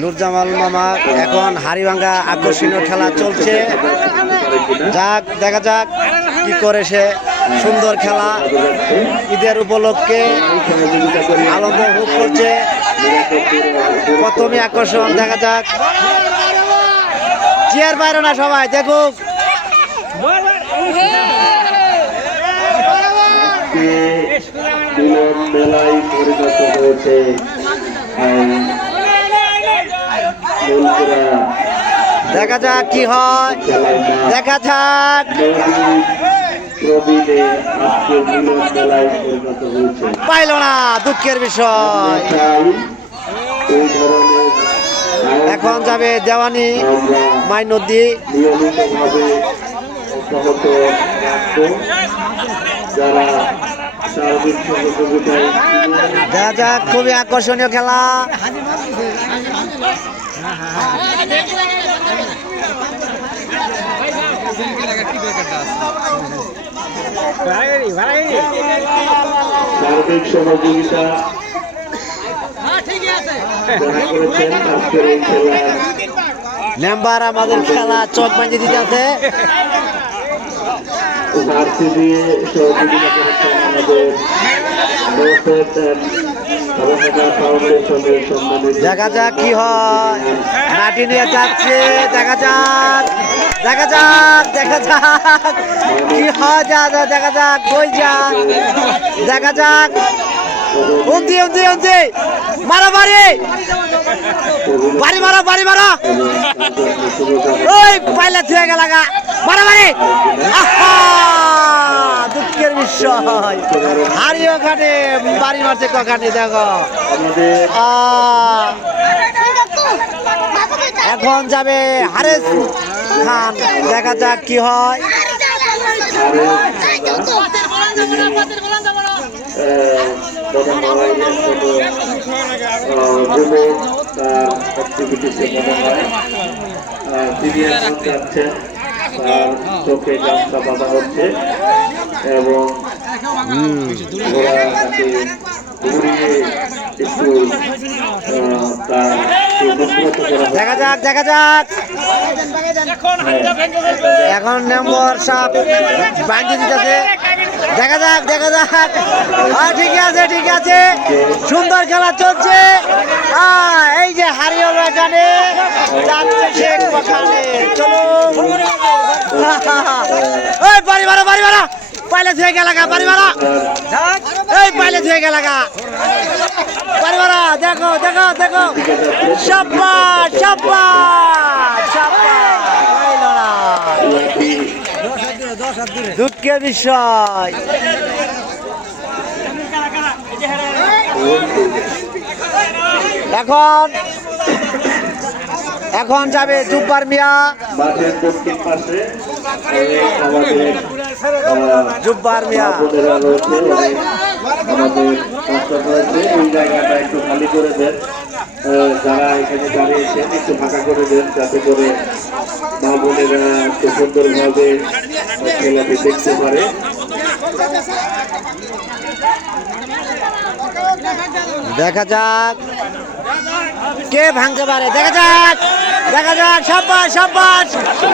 নুরজামাল মামা এখন হাড়িভাঙ্গা আকর্ষণীয় খেলা চলছে। যাক দেখা যাক কি করে সে সুন্দর খেলা ঈদের উপলক্ষে আনন্দ উপভোগ করছে। প্রথমে আকর্ষণ দেখা যাক। চেয়ার বাইরে না সবাই দেখুক। মিলন মেলায় পরিণত হয়েছে দেখা যাক কি হয়। দেখা যাক। পাইল না, দুঃখের বিষয়। এখন যাবে দেওয়ানি মাই নদী দেখা যাক, খুবই আকর্ষণীয় খেলা। সার্বিক সহযোগিতা আমাদের খেলা চোখ বাঁধিয়ে দিতে আছে। দিয়ে সহযোগিতা করেছেন আমাদের দেখা যাক কি হয়। মাটি নিয়ে যাচ্ছে, দেখা যাক দেখা যাক দেখা যাক। কি হয়, যা যা, দেখা যাক কই যাক দেখা যাক। উন্দি উন্দি উন্দি মারো বাড়ি। বাড়ি মারো বাড়ি মারো। ওই, পাইলে থুয়ে গেল গা। মারো বাড়ি। আহা! হাড়ি ওখানে বাড়ি মারছে কখানে দেখো। এখন যাবে হারেস খান। দেখা যাক কি হয়। চোখে গামছা বাঁধা হচ্ছে। এবং দেখা যাক দেখা যাক। এখন নম্বর সাপ বাঁধি দিতেছে। দেখা যাক দেখা যাক। হ্যাঁ ঠিক আছে ঠিক আছে। সুন্দর খেলা চলছে। এই যে হারিয়ে এখানে চলো ওই, বাড়ি পাইলে ধুয়ে গেল গা, বাড়ি মারো এই পাইলে ধুয়ে গেল গা। দেখো দেখো দেখো। সাব্বাস সাব্বাস পাইল দুঃখের বিষয় এখন এখন যাবে জুব্বার মিয়া। জুব্বার মিয়া। আমাদের এই জায়গাটা একটু খালি করে দেন যারা এখানে দাঁড়িয়েছেন একটু ফাঁকা করে দেন যাতে করে মা বোনেরা সুন্দরভাবে খেলাটি দেখতে পারে দেখা যাক। কে ভাঙতে পারে? দেখা যাক। দেখা যাক, সাব্বাস সাব্বাস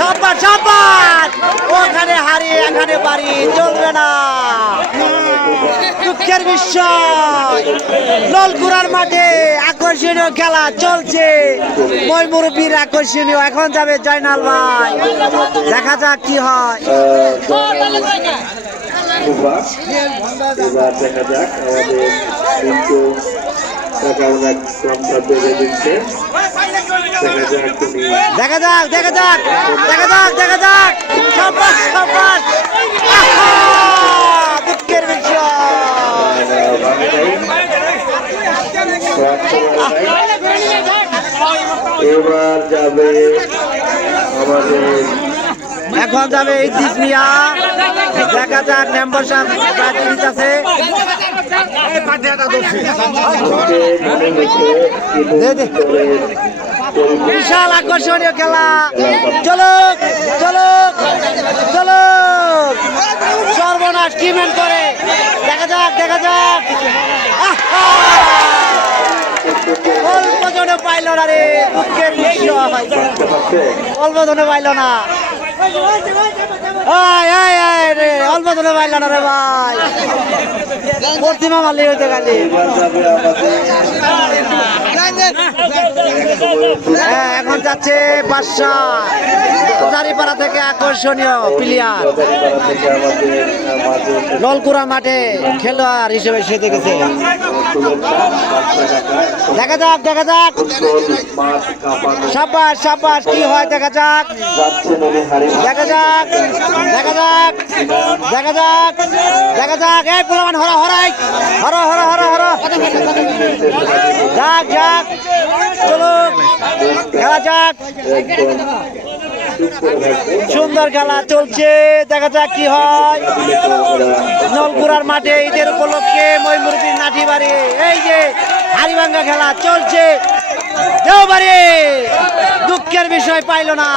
সাব্বাস সাব্বাস। ওখানে হারিয়ে এখানে বাড়ি চলবে না। দুঃখের বিষয় নলকুড়ার মাঠে আকর্ষণীয় খেলা চলছে। মই মুরব্বীর আকর্ষণীয়, এখন যাবে জয়নাল ভাই। দেখা যাক কি হয়। দিচ্ছে। দেখা যাক দেখা যাক দেখা যাক দেখা যাক! দুঃখের এবার যাবে আমাদের এখন যাবে এই মিয়া। দেখা যাক মেম্বার সাহেব আছে। মনে। বিশাল আকর্ষণীয় খেলা। চলো চলো চলো। সর্বনাশ টিমেন্ট করে? দেখা যাক দেখা যাক। অল্প জনে পাইল না রে, দুঃখের বিষয় অল্প জনে পাইল না। অল্প রে ভাই। প্রতিমা মারলি হইতে হ্যাঁ এখন যাচ্ছে বাদশা চারিপাড়া থেকে আকর্ষণীয় প্লেয়ার। নলকুড়া মাঠে খেলোয়াড় হিসেবে সেজে গেছে দেখা যাক দেখা যাক। সাব্বাস সাব্বাস, কি হয়, দেখা যাক। দেখা যাক দেখা যাক দেখা যাক দেখা যাক। এই পোলামান হরা হরাই হর হর হর হর। যাক যাক। চলো খেলা যাক। সুন্দর খেলা চলছে, দেখা যাক কি হয়। নলকুড়ার মাঠে ঈদের উপলক্ষে ময়মুরবির নাঠি বাড়ি এই যে হারিভাঙ্গা খেলা চলছে, দেওবারে। দুঃখের বিষয় পাইল না।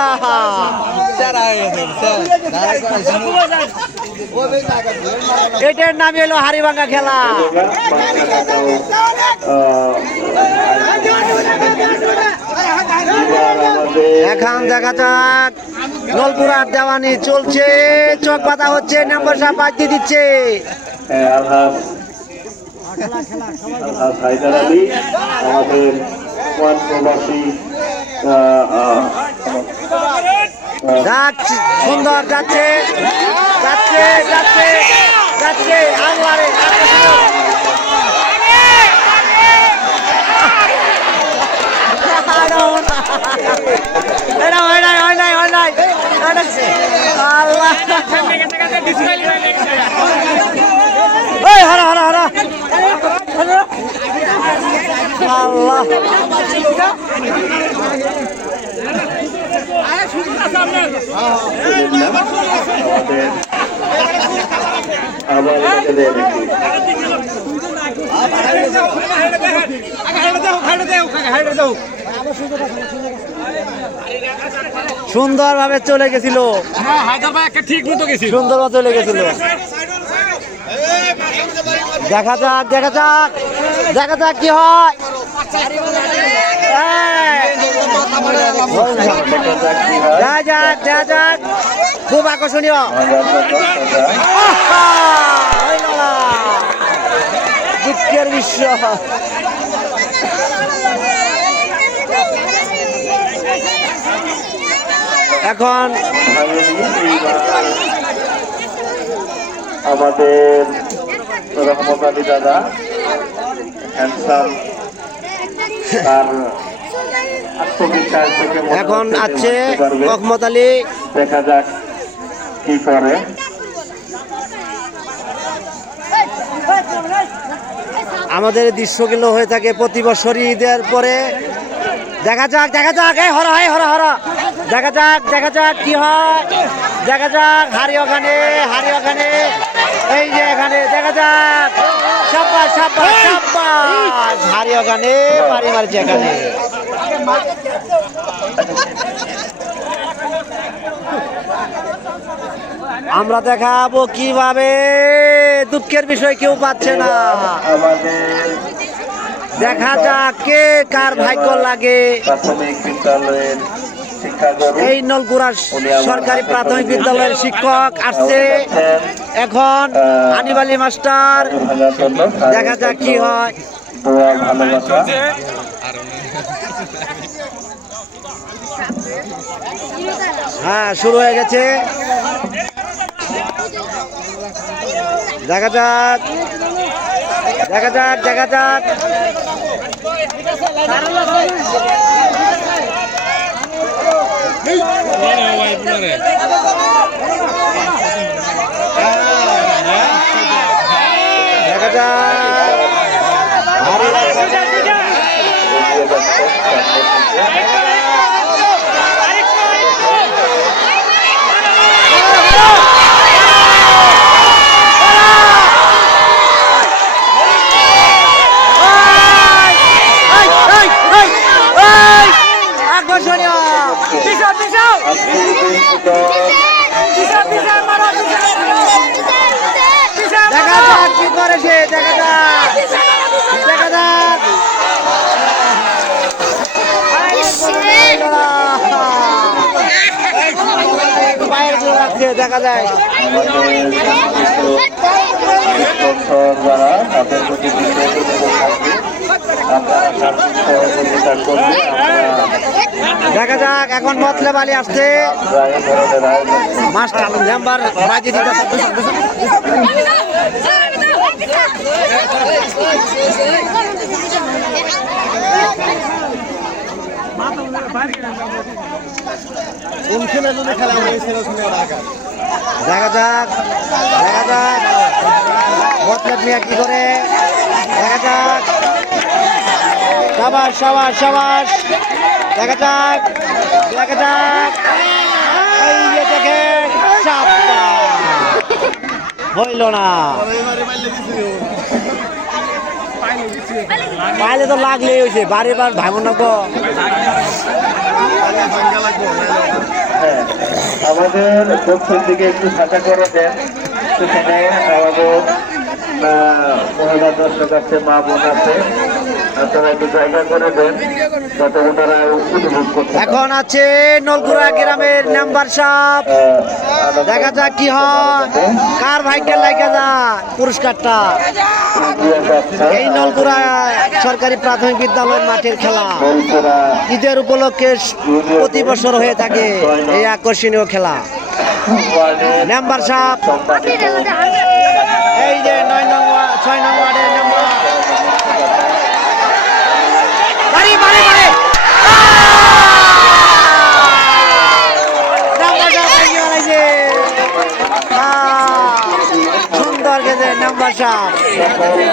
না। এটার নাম হলো হারিভাঙ্গা খেলা। এখন দেখা যাক। নলপুরার দেওয়ানি চলছে চোখ পাতা হচ্ছে নম্বর সাপ বাজতে দিচ্ছে। আহ, সুন্দর যাচ্ছে যাচ্ছে যাচ্ছে যাচ্ছে আনোয়ারে হয় নাই হয় নাই হয় নাই আল্লাহ ওই হরা হরা হরা। আল্লাহ। আবার রেখে দেয় নাকি সুন্দরভাবে চলে গেছিল। সুন্দরভাবে চলে গেছিল। দেখা যাক দেখা যাক দেখা যাক কি হয়। দেখা যাক দেখা যাক। খুব আকর্ষণীয়। বিষয় এখন আমাদের রহমত আলী দাদা হ্যান্ডসাম তার এখন আছে রহমত আলী। দেখা যাক কি করে। আমাদের দৃশ্যগুলো হয়ে থাকে প্রতি বছর ঈদের পরে। দেখা যাক দেখা যাক। হরা হরা হরা। দেখা যাক দেখা যাক কি হয়। দেখা যাক হারি ওখানে হারি ওখানে। এই যে এখানে দেখা যাক। সাব্বাস সাব্বাস সাব্বাস। হারি ওখানে মারি মারছে এখানে। আমরা দেখাবো কীভাবে দুঃখের বিষয় কেউ পাচ্ছে না। দেখা যাক কে কার ভাগ্য লাগে। প্রাথমিক বিদ্যালয়ের এই নলকুড়া সরকারি প্রাথমিক বিদ্যালয়ের শিক্ষক আসছে এখন আনিবালি মাস্টার। দেখা যাক কি হয়। হ্যাঁ শুরু হয়ে গেছে। দেখা যাক। দেখা যাক দেখা যাক। দেখা যাক দেখা যাক কি করে দেখা যাক দেখা যাক পায়ের আছে দেখা যায় যারা তাদের প্রতি দেখা যাক, এখন মতলে বালি আসছে। মাস্টার দিতে দেখা যাক দেখা যাক। মতলব কি করে? দেখা যাক। সাবাস সাবাস সাবাস। দেখা যাক দেখা যাক। দেখেন হইল না। পাইলে তো লাগলেই হয়েছে বারে বার ভাঙন না গো। হ্যাঁ, আমাদের দক্ষিণ দিকে একটু ফাঁকা করে দেন। সেখানে আমাদের মহিলা দর্শক আছে মা বোন আছে। এখন আছে নলকুড়া গ্রামের নাম্বার সাপ। দেখা যাক কি হয়। কার ভাগ্যের লাগা যায় পুরস্কারটা। এই নলকুড়া সরকারি প্রাথমিক বিদ্যালয়ের মাঠের খেলা। ঈদের উপলক্ষে প্রতি বছর হয়ে থাকে এই আকর্ষণীয় খেলা। নাম্বার সাপ। সম্মানিত সাহেব